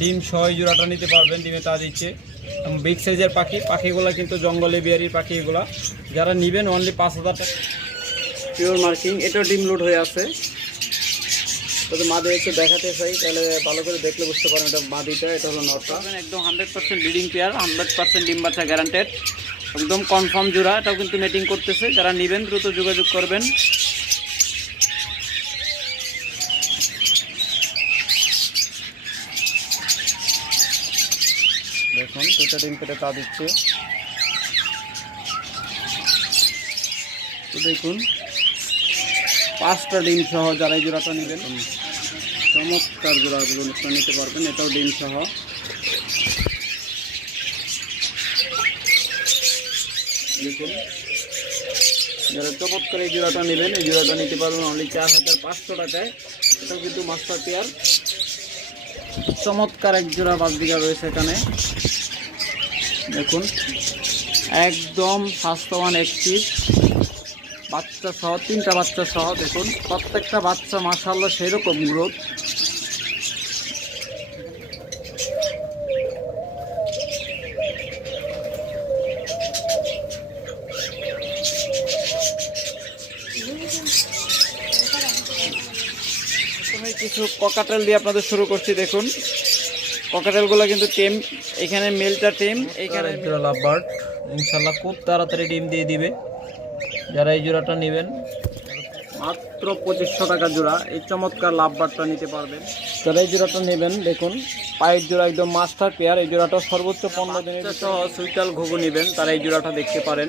ডিম সহ জোড়াটা নিতে পারবেন ডিমে তা দিচ্ছে। বিগ সাইজের পাখি পাখিগুলো কিন্তু জঙ্গলে বিহারির পাখি এগুলা যারা নেবেন অনলি পাঁচ হাজার টাকা। পিওর মার্কিং এটাও ডিম লোড হয়ে আছে। তবে মাদি একটু দেখাতে চাই তাহলে ভালো করে দেখলে বুঝতে পারেন এটা মাদিটা এটা হলো নটা একদম hundred percent breeding pair hundred percent ডিম বাচ্চা গ্যারান্টেড একদম কনফার্ম জোড়া এটাও কিন্তু মিটিং করতেছে। যারা নেবেন দ্রুত যোগাযোগ করবেন দেখুন দুটা ডিম পেটে তা দিচ্ছে। তো দেখুন, পাঁচটা ডিম সহ যারা এই জোড়াটা নেবেন, চমৎকার জোড়াগুলো আপনারা নিতে পারবেন। এটাও ডিম সহ। দেখুন, যারা চমৎকার এই জোড়াটা নেবেন, এই জোড়াটা নিতে পারবেন অনলি চার হাজার পাঁচশো টাকায়। এটাও কিন্তু মাস্টার পেয়ার চমৎকার এক জোড়া বাসদিকা রয়েছে এখানে। দেখুন। একদম স্বাস্থ্যবান একটি বাচ্চা সহ, তিনটা বাচ্চা সহ, দেখুন। প্রত্যেকটা বাচ্চা মাসাল্লাহ সেরকম গ্রোথ কিছু ককাটেল দিয়ে আপনাদের শুরু করছি, দেখুন। ককাটেলগুলো কিন্তু টেম এখানে মেলটা টেম এখানে জোড়া বার্ড ইনশাল্লাহ খুব তাড়াতাড়ি ডিম দিয়ে দিবে। যারা এই জোড়াটা নেবেন মাত্র পঁচিশশো টাকা জোড়া। এই চমৎকার লাভ বার্ডটা নিতে পারবেন। যারা এই জোড়াটা নেবেন দেখুন পায়ের জোড়া একদম মাস্টার পেয়ার। এই জোড়াটা সর্বোচ্চ পনেরো দিনের সহ সুইটাল ঘুঘু নেবেন তারা এই জোড়াটা দেখতে পারেন।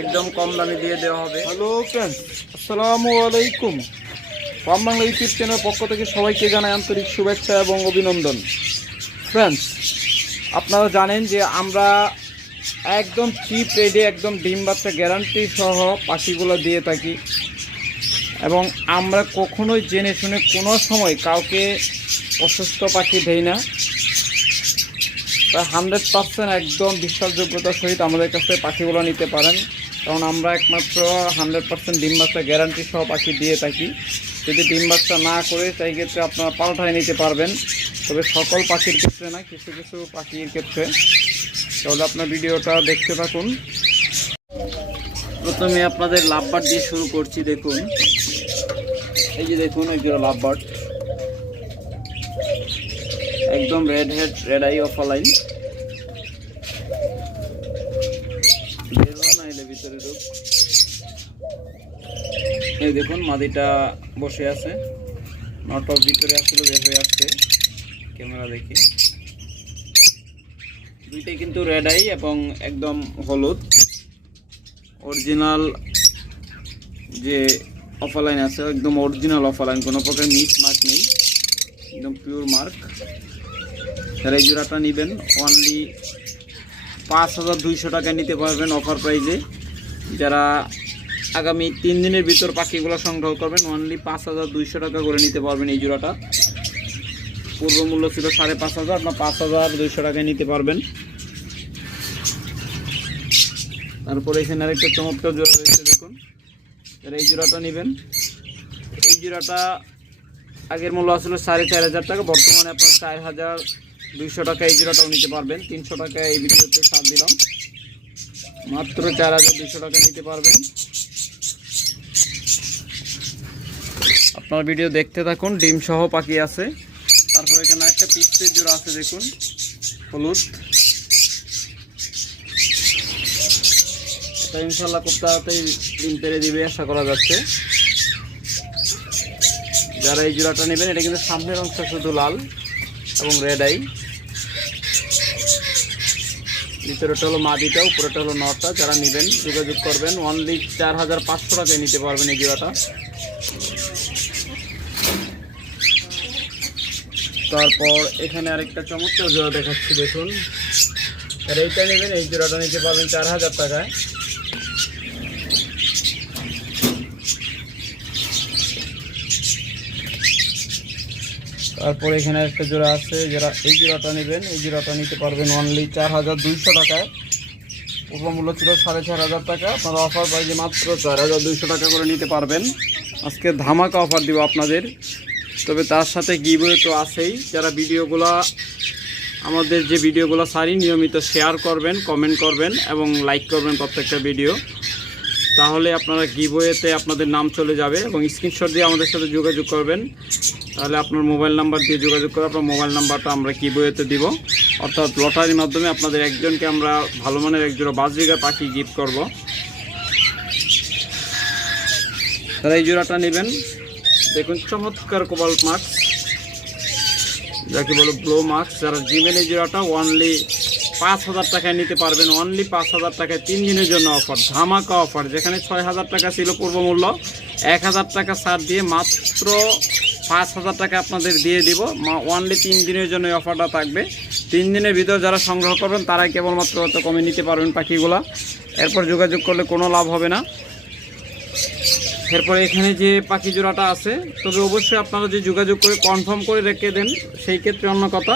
একদম কম দামে দিয়ে দেওয়া হবে। হ্যালো ফ্রেন্ডস আসসালামু আলাইকুম। ফার্ম বাংলা ইউটিউব চ্যানেল পক্ষ থেকে সবাইকে জানাই আন্তরিক শুভেচ্ছা এবং অভিনন্দন। ফ্রেন্ডস আপনারা জানেন যে আমরা একদম চিপ রেডে একদম ডিম বাচ্চা গ্যারান্টি সহ পাখিগুলো দিয়ে থাকি। এবং আমরা কখনোই জেনে শুনে কোনো সময় কাউকে অসুস্থ পাখি দেই না। প্রায় হান্ড্রেড পার্সেন্ট একদম বিশ্বাসযোগ্যতার সহিত আমাদের কাছ পাখিগুলো নিতে পারেন। কারণ আমরা একমাত্র হান্ড্রেড পার্সেন্ট ডিম বাচ্চা গ্যারান্টি সহ পাখি দিয়ে থাকি। যদি ডিম বাচ্চা না করে, সেই ক্ষেত্রে আপনারা পাল্টায় নিতে পারবেন। তবে সকল পাখির ক্ষেত্রে না, কিছু কিছু পাখির ক্ষেত্রে। তাহলে আপনার ভিডিওটা দেখতে থাকুন। প্রথমে আপনাদের লাভবার দিয়ে শুরু করছি, দেখুন। এই যে দেখুন ওই জোড়া লাভবার। একদম red head red eye opaline ভিতরে ঢুক এই দেখুন, মাদিটা বসে আছে। নটক ভিতরে আসলে, বের হয়ে আসছে। ক্যামেরা দেখি। দুইটাই কিন্তু রেড আই এবং একদম হলুদ। অরিজিনাল যে অফলাইন আছে, একদম অরিজিনাল অফলাইন কোনো প্রকার মিস মার্ক নেই। একদম পিওর মার্ক যারা এই জোড়াটা নেবেন অনলি পাঁচ হাজার দুইশো টাকা নিতে পারবেন অফার প্রাইজে যারা আগামী তিন দিনের ভিতর পাখিগুলো সংগ্রহ করবেন। অনলি পাঁচ হাজার দুইশো টাকা করে নিতে পারবেন এই জোড়াটা। পূর্ব মূল্য ছিল সাড়ে পাঁচ হাজার, আপনার পাঁচ হাজার দুইশো টাকায় নিতে পারবেন। তারপরে এখানে আরেকটা চমৎকার জোড়া রয়েছে, দেখুন। যারা এই জোড়াটা নেবেন। এই জোড়াটা আগের মূল্য আসলে সাড়ে চার হাজার টাকা, বর্তমানে আপনার চার হাজার দুইশো টাকা এই জোড়াটাও নিতে পারবেন। তিনশো টাকা এই ভিডিওতে ছাড় দিলাম। মাত্র চার হাজার দুইশো টাকা নিতে পারবেন। আপনার ভিডিও দেখতে থাকুন, ডিম সহ পাখি আছে। তারপর এখানে একটা পিস্তের জোড়া আছে, দেখুন, হলুদ। ইনশাল্লাহ খুব তাড়াতাড়ি ডিম পেরে দিবে, আশা করা যাচ্ছে। যারা এই জোড়াটা নেবেন, এটা কিন্তু সামনের অংশ শুধু লাল এবং রেড আই ভিতরেটা হলো মাদিটা উপরেটা হলো নটা যারা নেবেন, যোগাযোগ করবেন। অনলি চার হাজার পাঁচশো টাকায় নিতে পারবেন এই জোড়াটা। তারপর এখানে আরেকটা চমৎকার জোড়া দেখাচ্ছি, দেখুন। আর এইটা নেবেন, এই জোড়াটা নিতে পারবেন চার হাজার টাকায়। তারপর এখানে একটা জোড়া আছে, যারা এই জোড়াটা নেবেন, এই জোড়াটা নিতে পারবেন অনলি চার হাজার দুইশো টাকায়। উপমূল্য ছিল সাড়ে চার হাজার টাকা। আপনারা অফার পাই যে মাত্র চার হাজার দুইশো টাকা করে নিতে পারবেন। আজকে ধামাকা অফার দিব আপনাদের। তবে তার সাথে গিভওয়ে তো আছেই। যারা ভিডিওগুলো, আমাদের যে ভিডিওগুলো সারি, নিয়মিত শেয়ার করবেন কমেন্ট করবেন এবং লাইক করবেন প্রত্যেকটা ভিডিও তাহলে আপনারা গিভওয়েতে আপনাদের নাম চলে যাবে এবং স্ক্রিনশট দিয়ে আমাদের সাথে যোগাযোগ করবেন। তাহলে আপনার মোবাইল নাম্বার দিয়ে যোগাযোগ করে আপনার মোবাইল নাম্বারটা আমরা গিভওয়েতে দিব। অর্থাৎ লটারির মাধ্যমে আপনাদের একজনকে আমরা ভালো মানের একজোড়া বাজরিগা পাখি গিফট করব। তারা এই জোড়াটা নেবেন। চমৎকার কোবাল মার্কস যাকে বলো ব্লো মার্কস যারা জিমেন এই জোড়াটা ওনলি পাঁচ হাজার টাকায় নিতে পারবেন। অনলি পাঁচ হাজার টাকায় তিন দিনের জন্য অফার ধামাকা অফার যেখানে ছয় হাজার টাকা ছিল পূর্ব মূল্য, এক হাজার টাকা ছাড় দিয়ে মাত্র পাঁচ হাজার টাকা আপনাদের দিয়ে দিব। ওনলি তিন দিনের জন্য অফারটা থাকবে। তিন দিনের ভিতর যারা সংগ্রহ করবেন, তারাই কেবলমাত্র অত কমে নিতে পারবেন পাখিগুলা। এরপর যোগাযোগ করলে কোনো লাভ হবে না। এরপরে এখানে যে পাখি জোড়াটা আছে, তবে অবশ্যই আপনারা যদি যোগাযোগ করে কনফার্ম করে রেখে দেন, সেই ক্ষেত্রে অন্য কথা।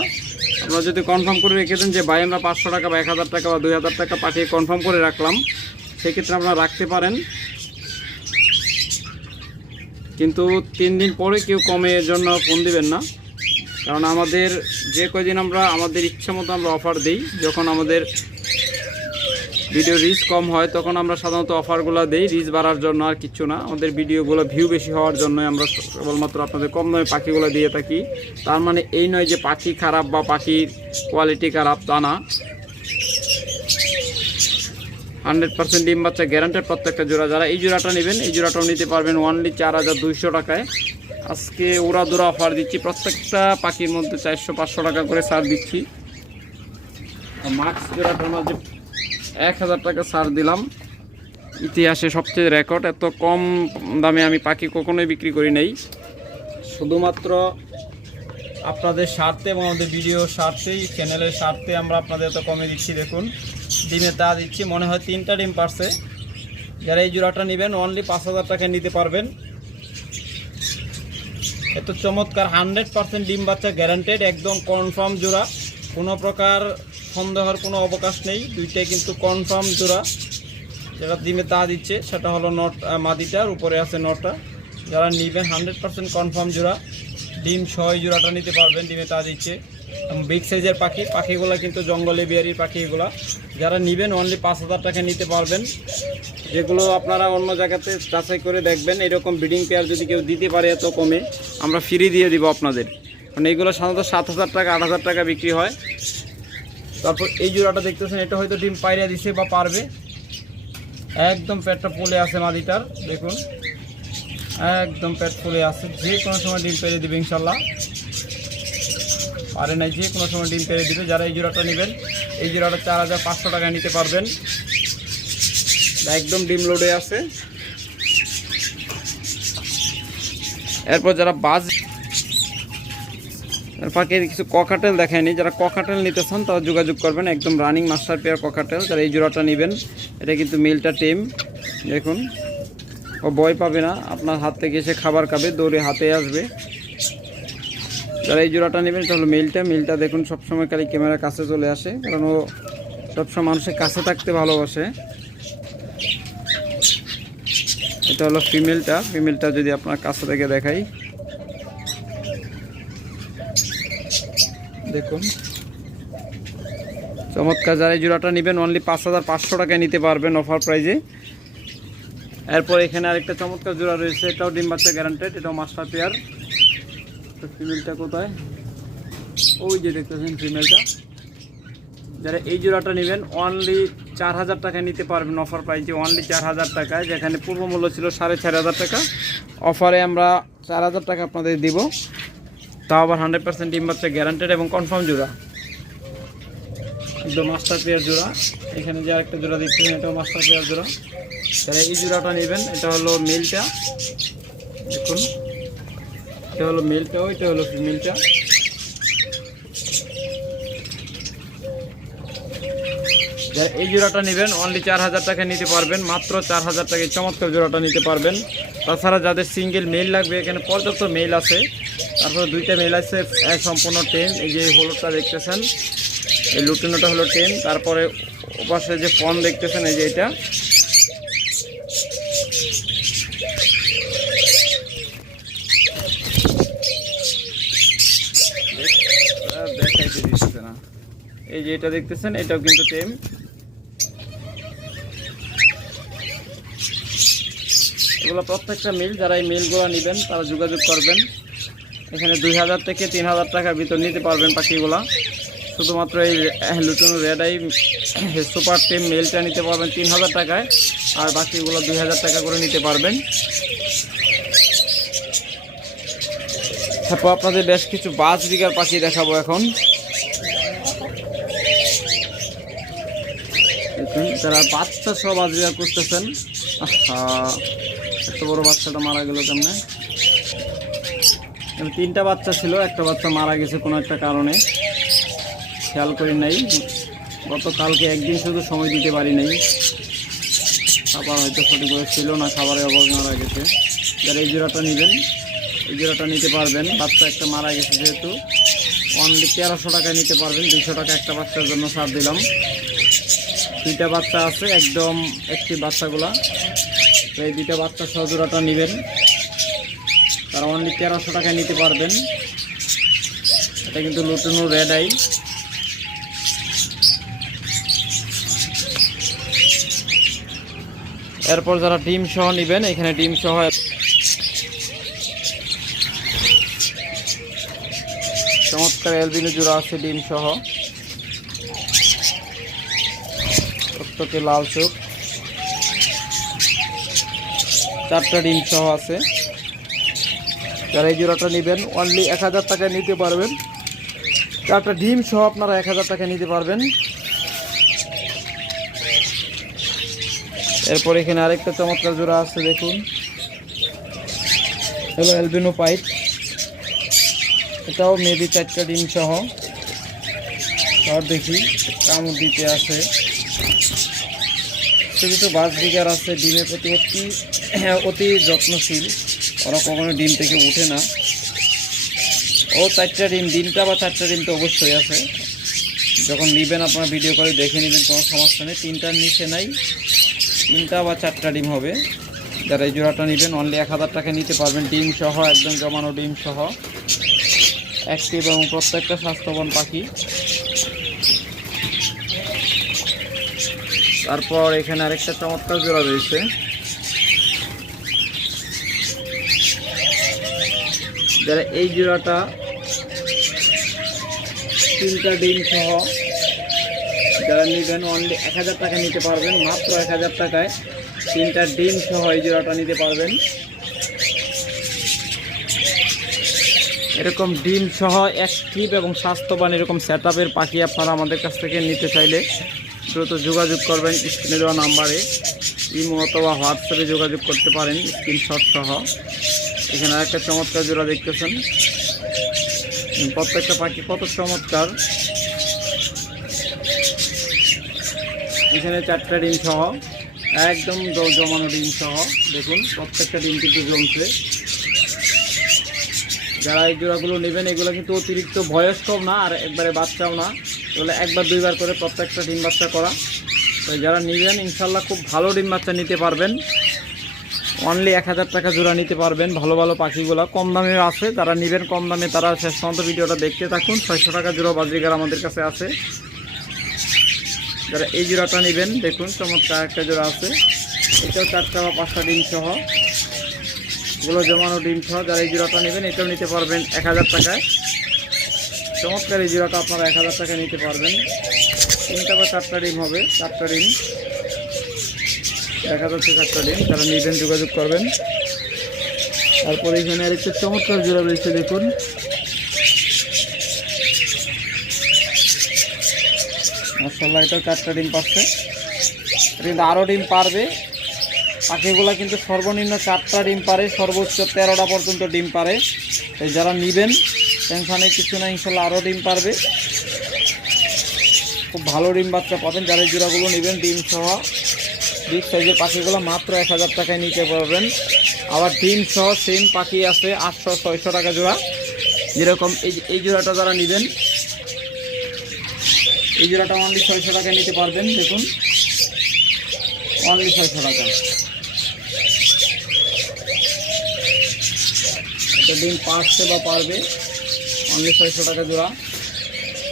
আপনারা যদি কনফার্ম করে রেখে দেন যে, ভাই, আমরা পাঁচশো টাকা বা এক হাজার টাকা বা দুই হাজার টাকা পাঠিয়ে কনফার্ম করে রাখলাম, সেই ক্ষেত্রে আপনারা রাখতে পারেন। কিন্তু তিন দিন পরে কেউ কমে এর জন্য ফোন দিবেন না। কারণ আমাদের যে কয়দিন আমরা, আমাদের ইচ্ছা মতো আমরা অফার দিই, যখন আমাদের ভিডিও রিচ কম হয়, তখন আমরা সাধারণত অফারগুলো দেই রিচ বাড়ার জন্য আর কিচ্ছু না। আমাদের ভিডিওগুলো ভিউ বেশি হওয়ার জন্য আমরা কেবলমাত্র আপনাদের কম দামে পাখিগুলো দিয়ে থাকি। তার মানে এই নয় যে পাখি খারাপ বা পাখির কোয়ালিটি খারাপ তা না। হান্ড্রেড পার্সেন্ট ডিম বাচ্চা গ্যারান্টেড প্রত্যেকটা জোড়া। যারা এই জোড়াটা নেবেন, এই জোড়াটাও নিতে পারবেন ওনলি চার হাজার দুইশো টাকায়। আজকে ওরা দোরা অফার দিচ্ছি, প্রত্যেকটা পাখির মধ্যে চারশো পাঁচশো টাকা করে ছাড় দিচ্ছি। মাস্ক জোড়াটার মাঝে এক হাজার টাকা ছাড় দিলাম। ইতিহাসে সবচেয়ে রেকর্ড এত কম দামে আমি পাখি কখনোই বিক্রি করি নাই। শুধুমাত্র আপনাদের স্বার্থে এবং আমাদের ভিডিও স্বার্থেই চ্যানেলের স্বার্থে আমরা আপনাদের এত কমে দিচ্ছি, দেখুন। ডিমে তা দিচ্ছি, মনে হয় তিনটা ডিম পারছে। যারা এই জোড়াটা নেবেন অনলি পাঁচ হাজার টাকায় নিতে পারবেন। এত চমৎকার হান্ড্রেড পার্সেন্ট ডিম বাচ্চা গ্যারান্টেড একদম কনফার্ম জোড়া। কোনো প্রকার সন্দেহের কোনো অবকাশ নেই। দুইটাই কিন্তু কনফার্ম জোড়া। যেটা ডিমে তা দিচ্ছে, সেটা হলো নট মাদিটার, উপরে আছে নটা যারা নিবেন হান্ড্রেড পার্সেন্ট কনফার্ম জোড়া। ডিম ছয় জোড়াটা নিতে পারবেন, ডিমে তা দিচ্ছে। বিগ সাইজের পাখি, পাখিগুলো কিন্তু জঙ্গলে বিহারির পাখি এগুলা যারা নিবেন অনলি পাঁচ হাজার টাকা নিতে পারবেন। যেগুলো আপনারা অন্য জায়গাতে যাচাই করে দেখবেন, এরকম ব্রিডিং পেয়ার যদি কেউ দিতে পারে এত কমে, আমরা ফ্রি দিয়ে দিব আপনাদের। কারণ এইগুলো সাধারণত সাত হাজার টাকা, আট হাজার টাকা বিক্রি হয়। তারপর এই জোড়াটা দেখতেছেন, এটা হয়তো ডিম পাইরা দিছে বা পারবে। একদম পেটটা ফুলে আছে মাদিটার, দেখুন। একদম পেট ফুলে আছে, যে কোনো সময় ডিম পেরে দিবে ইনশাল্লাহ। পারে নাই, যে কোনো সময় ডিম পেরে দিবে, যারা এই জোড়াটা নেবেন, এই জোড়াটা চার হাজার পাঁচশো টাকায় নিতে পারবেন। একদম ডিম লোডে আছে। এরপর যারা বাজ এর ফাঁকে কিছু ককাটেল দেখায়নি। যারা ককাটেল নিতে চান তারা যোগাযোগ করবেন। একদম রানিং মাস্টার পেয়ার ককাটেল যারা এই জোড়াটা নেবেন, এটা কিন্তু মিলটা টিম দেখুন, ও ভয় পাবে না। আপনার হাত থেকে এসে খাবার খাবে, দৌড়ে হাতে আসবে। যারা এই জোড়াটা নেবেন, এটা হলো মিলটা মিলটা দেখুন, সবসময় খালি ক্যামেরার কাছে চলে আসে। কারণ ও সবসময় মানুষের কাছে থাকতে ভালোবাসে। এটা হলো ফিমেলটা ফিমেলটা যদি আপনার কাছে থেকে দেখাই। দেখুন। চমৎকার, যারা এই জোড়াটা নেবেন অনলি পাঁচ হাজার পাঁচশো টাকায় নিতে পারবেন অফার প্রাইজে এরপর এখানে আরেকটা চমৎকার জোড়া রয়েছে, এটাও ডিম বাচ্চা গ্যারান্টেড এটাও মাস্টার পেয়ার ফিমেলটা কোথায়? ওই যে দেখতেছেন ফিমেলটা যারা এই জোড়াটা নেবেন অনলি চার হাজার টাকায় নিতে পারবেন অফার প্রাইজে অনলি চার হাজার টাকায়, যেখানে পূর্ব মূল্য ছিল সাড়ে চার হাজার টাকা। অফারে আমরা চার হাজার টাকা আপনাদের দিব। তাও আবার হান্ড্রেড পার্সেন্ট ডিম বাচ্চা গ্যারান্টেড এবং কনফার্ম জোড়া। একদম মাস্টার পেয়ার জোড়া। এখানে যে আরেকটা জোড়া দেখতেছেন এটাও মাস্টার পেয়ার জোড়া। তাহলে এই জোড়াটা নেবেন, এটা হলো মেলটা দেখুন, এটা হলো মেলটা ওইটা হলো ফিমেলটা যারা এই জোড়াটা নেবেন অনলি চার হাজার টাকা নিতে পারবেন, মাত্র চার হাজার টাকায় চমৎকার জোড়াটা নিতে পারবেন। তাছাড়া যাদের সিঙ্গেল মেল লাগবে, এখানে পর্যাপ্ত মেল আছে। তারপরে দুইটা মেল আছে সম্পূর্ণ টেন এই যে হলুদটা দেখতেছেন, এই লুটিনোটা হলো টেন তারপরে ওপাশে যে ফোন দেখতেছেন, এই যে এটা। এই যে এটা দেখতেছেন, এটাও কিন্তু টেম এগুলো প্রত্যেকটা মিল যারা এই মিলগুলো নেবেন, তারা যোগাযোগ করবেন। এখানে দুই হাজার থেকে তিন হাজার টাকার ভিতর নিতে পারবেন পাখিগুলা। শুধুমাত্র এই লুটুন রেড আই সুপার টেম মেলটা নিতে পারবেন তিন হাজার টাকায়, আর বাকিগুলো দুই হাজার টাকা করে নিতে পারবেন। তারপর আপনাদের বেশ কিছু বাজ বিঘার পাখি দেখাবো এখন। যারা বাচ্চা সব বিঘা করতেছেন এত বড় বাচ্চাটা মারা গেল কেমনে? তিনটা বাচ্চা ছিল, একটা বাচ্চা মারা গেছে কোনো একটা কারণে। খেয়াল করি নাই। গতকালকে একদিন শুধু সময় দিতে পারি নাই। খাবার হয়তো সঠিকভাবে ছিল না, খাবারের অভাবে মারা গেছে। যারা এই জোড়াটা নেবেন, এই জোড়াটা নিতে পারবেন। বাচ্চা একটা মারা গেছে যেহেতু। অনলি তেরোশো টাকায় নিতে পারবেন, দুইশো টাকা একটা বাচ্চার জন্য ছাড় দিলাম। দুইটা বাচ্চা আছে, একদম একটি বাচ্চাগুলা। তো এই দুইটা বাচ্চা সহ জোড়াটা নেবেন। তারা অনলি তেরোশো টাকায় নিতে পারবেন। এটা কিন্তু লুটুনু রেড আই এরপর যারা ডিম সহ নেবেন, এখানে ডিম সহ চমৎকার এলবিনো জোড়া আছে ডিম সহ। লাল চোখ। চারটা ডিম সহ আছে। যারা এই জোড়াটা নেবেন অনলি এক হাজার টাকায় নিতে পারবেন। চারটা ডিম সহ আপনারা এক হাজার টাকায় নিতে পারবেন। এরপর এখানে আরেকটা চমৎকার জোড়া আছে, দেখুন। হলো অ্যালবিনো পাইপ এটাও মেবি চারটা ডিম সহ। সব দেখি, কামড় দিতে আছে। কিছু বাস দিকার আছে, ডিমের প্রতি অতি অতি যত্নশীল। ওরা কখনো ডিম থেকে উঠে না। ও চারটা ডিম, ডিমটা বা চারটা ডিম তো অবশ্যই আছে। যখন নিবেন আপনারা ভিডিও করে দেখে নেবেন, কোনো সমস্যা নেই। তিনটার নিচে নাই, তিনটা বা চারটা ডিম হবে। যারা এই জোড়াটা নেবেন অনলি এক হাজার টাকা নিতে পারবেন। ডিম সহ, একদম জমানো ডিম সহ। অ্যাক্টিভ এবং প্রত্যেকটা স্বাস্থ্যবান পাখি। তারপর এখানে আরেকটা চমৎকার জোড়া রয়েছে। যারা এই জোড়াটা তিনটা ডিম সহ যারা নেবেন অনলি এক হাজার টাকা নিতে পারবেন, মাত্র এক হাজার টাকায় তিনটা ডিম সহ এই জোড়াটা নিতে পারবেন। এরকম ডিম সহ অ্যাক্টিভ এবং স্বাস্থ্যবান এরকম সেট পাখি আপনারা আমাদের কাছ থেকে নিতে চাইলে দ্রুত যোগাযোগ করবেন স্ক্রিনে দেওয়া নাম্বারে। ইমো অথবা হোয়াটসঅ্যাপে যোগাযোগ করতে পারেন স্ক্রিনশট সহ। এখানে একটা চমৎকার জোড়া দেখতেছেন। প্রত্যেকটা পাখি কত চমৎকার। এখানে চারটা ডিম সহ, একদম জমানো ডিম সহ। দেখুন, প্রত্যেকটা ডিম কিন্তু জমছে। যারা এই জোড়াগুলো নেবেন, এগুলো কিন্তু অতিরিক্ত বয়স্কও না, আর একবারে বাচ্চাও না। এগুলো একবার দুইবার করে প্রত্যেকটা ডিম বাচ্চা করা। তো যারা নেবেন, ইনশাল্লাহ খুব ভালো ডিম বাচ্চা নিতে পারবেন। অনলি এক হাজার টাকা জোড়া নিতে পারবেন। ভালো ভালো পাখিগুলো কম দামে আছে। যারা নেবেন কম দামে, তারা শেষ পর্যন্ত ভিডিওটা দেখতে থাকুন। ছয়শো টাকা জোড়া বাজরিগার আমাদের কাছে আছে। যারা এই জোড়াটা নেবেন, দেখুন, চমৎকার একটা জোড়া আছে। এটাও চারটা বা পাঁচটা ডিম সহ। গুলো জমানো ডিম সহ, যারা এই জোড়াটা নেবেন, এটাও নিতে পারবেন এক হাজার টাকায়। চমৎকার এই জোড়াটা আপনারা এক হাজার টাকা নিতে পারবেন। তিনটা বা চারটা ডিম হবে, চারটা ডিম। এক হাজার থেকে চারটা ডিম তারা নিবেন যোগাযোগ করবেন। তারপরে এখানে আরেকটা চমৎকার জোড়া রয়েছে, দেখুন। মাসাল্লাহ এটা চারটা ডিম পাচ্ছে। কিন্তু আরও ডিম পারবে। পাখিগুলো কিন্তু সর্বনিম্ন চারটা ডিম পারে, সর্বোচ্চ তেরোটা পর্যন্ত ডিম পারে। যারা নেবেন টেনশনে কিছু না ইনশাল্লাহ আরও ডিম পারবে। খুব ভালো ডিম বাচ্চা পাবেন, যারা জোড়াগুলো নেবেন, ডিম সহ। বিগ সাইজের পাখিগুলো মাত্র এক হাজার টাকায় নিতে পারবেন। আবার ডিম সহ সেম পাখি আছে, আটশো, ছয়শো টাকা জোড়া। যেরকম এই এই জোড়াটা যারা নেবেন, এই জোড়াটা অনলি ছয়শো টাকায় নিতে পারবেন, দেখুন। অনলি ছয়শো টাকা। ডিম পারছে বা পারবে। অনলি ছয়শো টাকা জোড়া।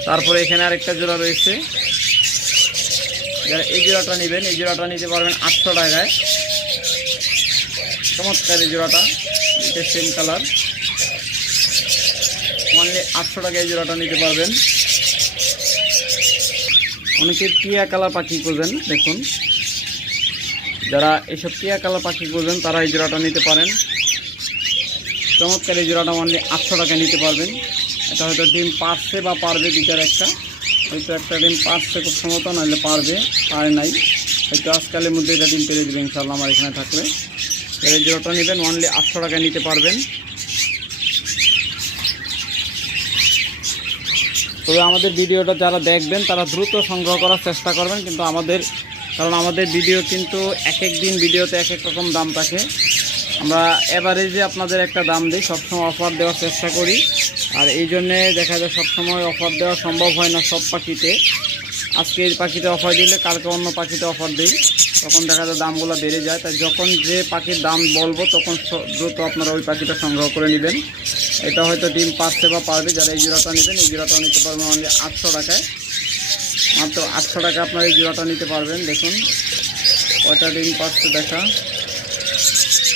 তারপরে এখানে আরেকটা জোড়া রয়েছে। যারা এই জোড়াটা নেবেন, এই জোড়াটা নিতে পারবেন আটশো টাকায়। চমৎকার এই জোড়াটা, এটা সেম কালার অনলি আটশো টাকায় এই জোড়াটা নিতে পারবেন। অনেকে টিয়া কালার পাখি খোঁজেন, দেখুন। যারা এইসব টিয়া কালার পাখি খোঁজেন, তারা এই জোড়াটা নিতে পারেন। চমৎকার এই জোড়াটা অনলি আটশো টাকায় নিতে পারবেন। এটা হয়তো ডিম পারছে বা পারবে দুটার একটা। হয়তো একটা ডিম পারছে খুব সম্ভবত, নাহলে পারবে, পারে নাই। হয়তো আজকালের মধ্যে এটা ডিম পেরে দেবে ইনশাল্লাহ আমার এখানে থাকলে। এই জোড়াটা নেবেন অনলি আটশো টাকায় নিতে পারবেন। তবে আমাদের ভিডিওটা যারা দেখবেন, তারা দ্রুত সংগ্রহ করার চেষ্টা করবেন। কিন্তু আমাদের, কারণ আমাদের ভিডিও কিন্তু এক এক দিন, ভিডিওতে এক এক রকম দাম থাকে। আমরা এভারেজে আপনাদের একটা দাম দিই, সবসময় অফার দেওয়ার চেষ্টা করি। আর এই জন্যে দেখা যায় সবসময় অফার দেওয়া সম্ভব হয় না সব পাখিতে। আজকে এই পাখিতে অফার দিলে, কালকে অন্য পাখিতে অফার দিই। তখন দেখা যায় দামগুলো বেড়ে যায়। তাই যখন যে পাখির দাম বলব, তখন দ্রুত আপনারা ওই পাখিটা সংগ্রহ করে নেবেন। এটা হয়তো ডিম পাচ্ছে বা পারবে, যারা এই জোড়াটা নেবেন, এই জোড়াটাও নিতে পারবেন অনলি আটশো টাকায়। মাত্র আটশো টাকা আপনারা এই জোড়াটা নিতে পারবেন। দেখুন, কয়টা ডিম পাচ্ছে দেখা।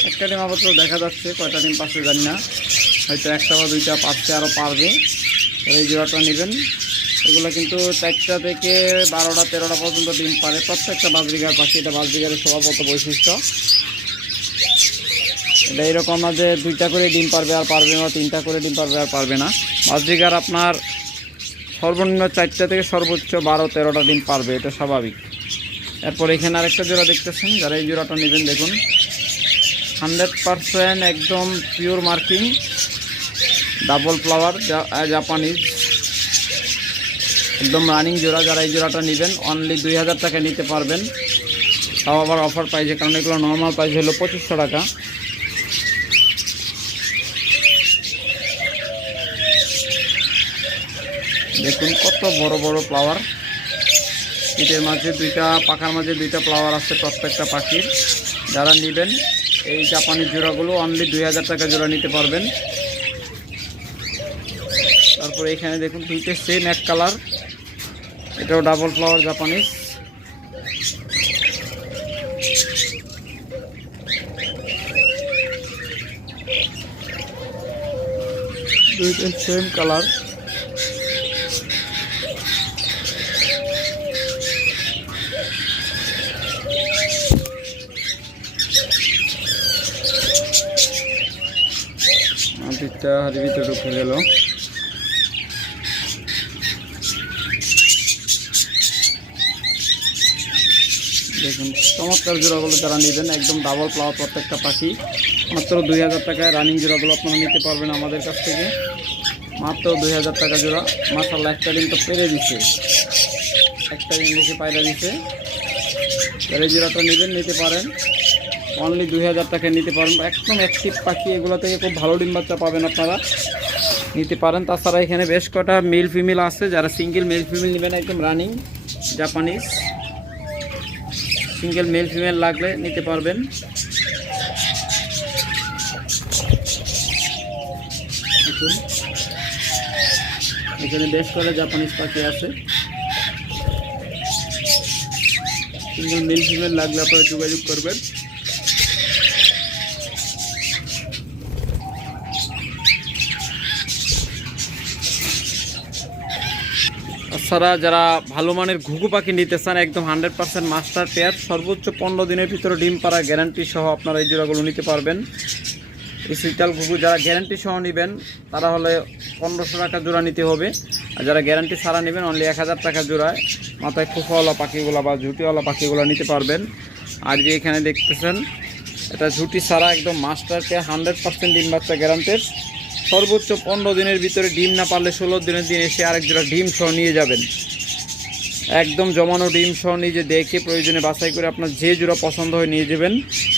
একটা ডিম আপাতত দেখা যাচ্ছে, কয়টা ডিম পাচ্ছে জানি না। হয়তো একটা বা দুইটা পাচ্ছে আরও পারবে। এই জোড়াটা নেবেন। এগুলো কিন্তু চারটা থেকে বারোটা, তেরোটা পর্যন্ত ডিম পারে। প্রত্যেকটা বাজরিগার পাখি, এটা বাজরিগারের স্বভাবত বৈশিষ্ট্য। এটা এরকম না যে দুইটা করে ডিম পারবে আর পারবে না, তিনটা করে ডিম পারবে আর পারবে না। বাজরিগার আপনার সর্বনিম্ন চারটা থেকে সর্বোচ্চ বারো, তেরোটা ডিম পারবে, এটা স্বাভাবিক। এরপর এখানে আরেকটা জোড়া দেখতেছেন। যারা এই জোড়াটা নেবেন, দেখুন। হান্ড্রেড পারসেন্ট একদম pure marking double flower Japanese একদম রানিং জোড়া, যারা এই জোড়াটা নেবেন অনলি দুই হাজার টাকা নিতে পারবেন। তাও আবার অফার প্রাইসে কারণ এগুলো নর্মাল প্রাইস হলো পঁচিশশো টাকা। দেখুন কত বড় বড় ফ্লাওয়ার পিঠের মাঝে দুইটা, পাখার মাঝে দুইটা ফ্লাওয়ার আছে প্রত্যেকটা পাখির। যারা নেবেন এই জাপানি জোড়াগুলো অনলি দুই হাজার টাকা জোড়া নিতে পারবেন। তারপরে এখানে দেখুন দুইটা সেম এক কালার এটাও ডাবল ফ্লাওয়ার জাপানিজ দুইটা সেম কালার মাটিটা হাড়ির ভিতরে ঢুকে গেল। দেখুন, চমৎকার জোড়াগুলো যারা নেবেন, একদম ডাবল ফ্লাওয়ার প্রত্যেকটা পাখি। মাত্র দুই হাজার টাকায় রানিং জোড়াগুলো আপনারা নিতে পারবেন আমাদের কাছ থেকে। মাত্র দুই হাজার টাকা জোড়া। মাসাল্লাহ একটা দিন তো পেরে দিচ্ছে একটা দিন বেশি পায়রা দিচ্ছে যারা জোড়াটা নেবেন, নিতে পারেন। অনলি দুই হাজার টাকা নিতে পারেন। একদম অ্যাক্টিভ পাখি, এগুলো থেকে খুব ভালো ডিম বাচ্চা পাবেন আপনারা। নিতে পারেন। তাছাড়া এখানে বেশ কটা মেল ফিমেল আছে, যারা সিঙ্গেল মেল ফিমেল নেবেন একদম running Japanese single male female লাগলে নিতে পারবেন। এখানে বেশ কটা জাপানিজ পাখি আছে। সিঙ্গেল মেল ফিমেল লাগলে আপনারা যোগাযোগ করবেন। তাছাড়া যারা ভালো মানের ঘুঘু পাখি নিতে চান, একদম হান্ড্রেড পার্সেন্ট মাস্টার পেয়ার সর্বোচ্চ পনেরো দিনের ভিতরে ডিম পাড়া গ্যারান্টি সহ আপনারা এই জোড়াগুলো নিতে পারবেন। এই শীতাল ঘুঘু যারা গ্যারান্টি সহ নেবেন, তারা হলে পনেরোশো টাকা জোড়া নিতে হবে। আর যারা গ্যারান্টি ছাড়া নেবেন অনলি এক হাজার টাকা জোড়ায় মাথায় খোফাওয়ালা পাখিগুলো বা ঝুটিওয়ালা পাখিগুলো নিতে পারবেন। আর যে এখানে দেখতেছেন, এটা ঝুটি ছাড়া একদম মাস্টার পেয়ার হান্ড্রেড পার্সেন্ট ডিম বাচ্চা গ্যারান্টেড সর্বোচ্চ পনেরো দিনের ভিতরে ডিম না পারলে ষোলো দিনের দিন এসে আরেক জোড়া ডিম সহ নিয়ে যাবেন। একদম জমানো ডিম সহ নিজে দেখে প্রয়োজনে বাছাই করে আপনার যে জোড়া পছন্দ হয় নিয়ে যাবেন,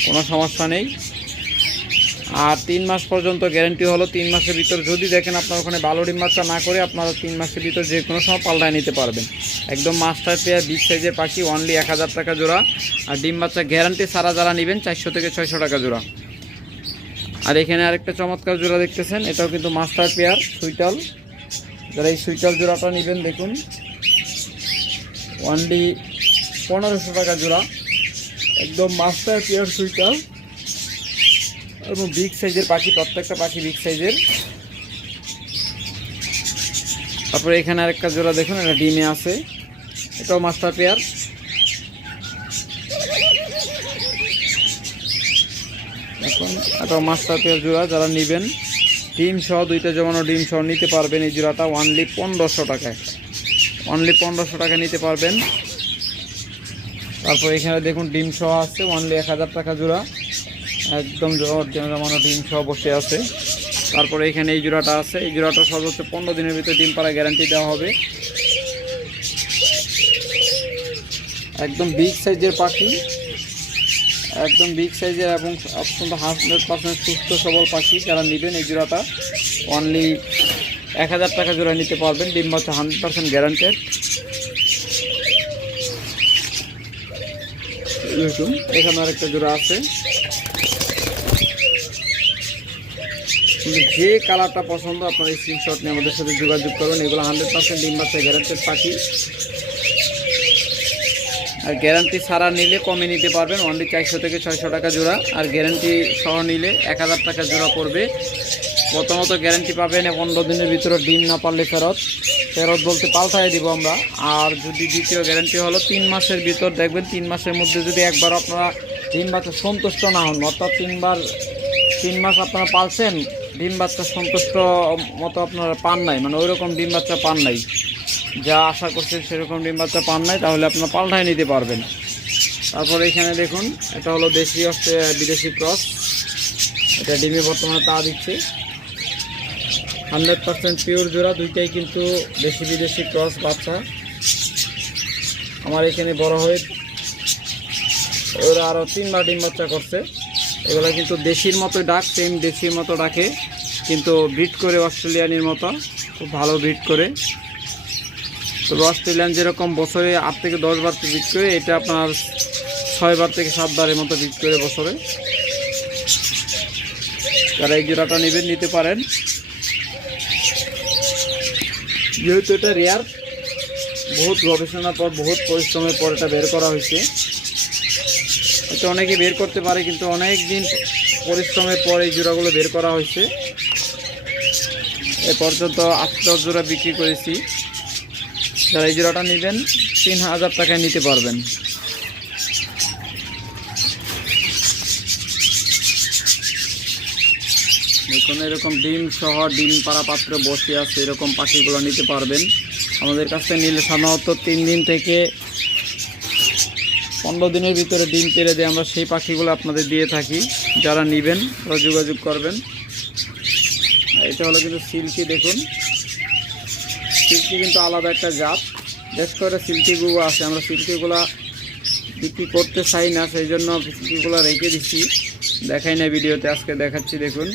কোনো সমস্যা নেই। আর তিন মাস পর্যন্ত গ্যারেন্টি হলো, তিন মাসের ভিতর যদি দেখেন আপনার ওখানে ভালো ডিম বাচ্চা না করে, আপনারা তিন মাসের ভিতর যে কোনো সময় পাল্টায় নিতে পারবেন। একদম মাস্টার পেয়ার, বিগ সাইজের পাখি অনলি এক হাজার টাকা জোড়া। আর ডিম বাচ্চা গ্যারান্টি সারা যারা নেবেন, চারশো থেকে ছয়শো টাকা জোড়া। আর এখানে আরেকটা চমৎকার জোড়া দেখতেছেন, এটাও কিন্তু মাস্টার পেয়ার, সুইটাল। যারা এই সুইটার জোড়াটা নেবেন, দেখুন। ওয়ানলি পনেরোশো টাকা জোড়া। একদম মাস্টার পেয়ার সুইটার এবং বিগ সাইজের পাখি, প্রত্যেকটা পাখি বিগ সাইজের। তারপরে এখানে আরেকটা জোড়া দেখুন, এটা ডিমে আছে। এটাও মাস্টার পেয়ার। এটাও মাস্টার পেয়ার জোড়া যারা নেবেন, ডিম সহ দুইটা জমানো ডিম সহ নিতে পারবেন এই জোড়াটা ওয়ানলি পনেরোশো টাকায়। অনলি পনেরোশো টাকা নিতে পারবেন। তারপর এখানে দেখুন ডিম সহ আছে অনলি এক হাজার টাকা জোড়া। একদম জমানো ডিম সহ বসে আছে। তারপরে এখানে এই জোড়াটা আছে। এই জোড়াটা সর্বোচ্চ পনেরো দিনের ভিতরে ডিম পাড়া গ্যারান্টি দেওয়া হবে। একদম বিগ সাইজের পাখি। একদম বিগ সাইজের এবং অত্যন্ত হান্ড্রেড পার্সেন্ট সুস্থ সবল পাখি যারা নেবেন এই জোড়াটা অনলি এক হাজার টাকা জোড়া নিতে পারবেন, ডিম বাচ্চা হান্ড্রেড পার্সেন্ট গ্যারান্টেড এখানে আরেকটা জোড়া আছে। যে কালারটা পছন্দ, আপনার স্ক্রিনশট নিয়ে আমাদের সাথে যোগাযোগ করুন। এগুলো হান্ড্রেড পার্সেন্ট ডিম বাচ্চা গ্যারান্টেড পাখি। আর গ্যারান্টি ছাড়া নিলে কমে নিতে পারবেন অনলি চারশো থেকে ছয়শো টাকা জোড়া। আর গ্যারান্টি সহ নিলে এক হাজার টাকা জোড়া পড়বে। প্রথমত গ্যারান্টি পাবেন পনেরো দিনের ভিতরে ডিম না পারলে ফেরত। ফেরত বলতে পাল্টাই দিব আমরা। আর যদি দ্বিতীয় গ্যারান্টি হলো, তিন মাসের ভিতর দেখবেন তিন মাসের মধ্যে যদি একবার আপনারা ডিম বাচ্চা সন্তুষ্ট না হন, অর্থাৎ তিনবার, তিন মাস আপনারা পালছেন, ডিম বাচ্চা সন্তুষ্ট মতো আপনারা পান নাই মানে ওই রকম ডিম বাচ্চা পান নাই। যা আশা করছেন সেরকম ডিম বাচ্চা পান নাই, তাহলে আপনারা পাল্টায় নিতে পারবেন। তারপর এখানে দেখুন, এটা হলো দেশি অস্ট্রে, বিদেশি ক্রস। এটা ডিমে বর্তমানে তা দিচ্ছে। হান্ড্রেড পার্সেন্ট পিওর জোড়া, দুইটাই কিন্তু দেশি বিদেশি ক্রস বাচ্চা। আমার এখানে বড় হয়ে ওরা আরও তিনবার ডিম বাচ্চা করছে। এগুলো কিন্তু দেশির মতো ডাক সেম দেশির মতো ডাকে, কিন্তু ব্রিড করে অস্ট্রেলিয়ানের মতো, খুব ভালো ব্রিড করে। তবে অস্ট্রেলিয়ান যেরকম বছরে আট থেকে দশ বার ব্রিড করে, এটা আপনার ছয় বার থেকে সাত বারের মতো ব্রিড করে বছরে। তারা এই জোড়াটা নেবেন, নিতে পারেন। যেহেতু এটা রেয়ার বহুত গবেষণার পর, বহুত পরিশ্রমের পর এটা বের করা হয়েছে। এটা অনেকে বের করতে পারে, কিন্তু অনেক দিন পরিশ্রমের পর এই জোড়াগুলো বের করা হয়েছে। এ পর্যন্ত আট দশ জোড়া বিক্রি করেছি। যারা এই জোড়াটা নেবেন, তিন হাজার টাকায় নিতে পারবেন। দেখুন, এরকম ডিম সহ ডিম পাড়া পাত্রে বসে আছে, এরকম পাখিগুলো নিতে পারবেন। আমাদের কাছে নিলে সাধারণত তিন দিন থেকে পনেরো দিনের ভিতরে ডিম পেরে দিয়ে আমরা সেই পাখিগুলো আপনাদের দিয়ে থাকি। যারা নেবেন, তারা যোগাযোগ করবেন। এটা হলো কিন্তু সিল্কি, দেখুন। সিল্কি কিন্তু আলাদা একটা জাত। বেশ করে সিল্কিগুলো আছে। আমরা সিল্কিগুলা বিক্রি করতে চাই না, সেই জন্য সিল্কিগুলো রেখে দিচ্ছি দেখাই না ভিডিওতে, আজকে দেখাচ্ছি, দেখুন।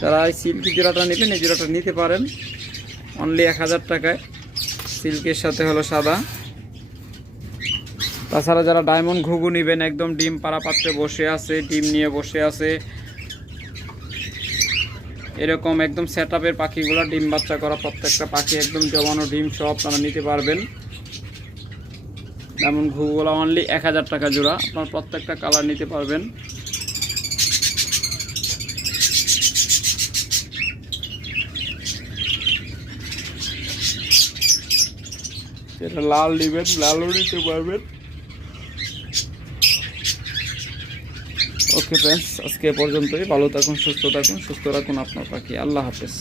তারা এই সিল্কি জোড়াটা নেবেন, এই জোড়াটা নিতে পারেন। অনলি এক হাজার টাকায়। সিল্কের সাথে হলো সাদা। তাছাড়া যারা ডায়মন্ড ঘুঘু নেবেন, একদম ডিম পাড়া পাত্রে বসে আছে, ডিম নিয়ে বসে আছে এরকম একদম সেট আপের পাখিগুলো, ডিম বাচ্চা করা প্রত্যেকটা পাখি, একদম জমানো ডিম সব আপনারা নিতে পারবেন। যেমন ঘুঘুগুলো অনলি এক হাজার টাকা জোড়া, আপনার প্রত্যেকটা কালার নিতে পারবেন। এটা লাল নেবেন লালও নিতে পারবেন। ওকে ফ্রেন্ডস আজকে পর্যন্তই। ভালো থাকুন সুস্থ থাকুন সুস্থ রাখুন আপনার পাখি। আল্লাহ হাফেজ।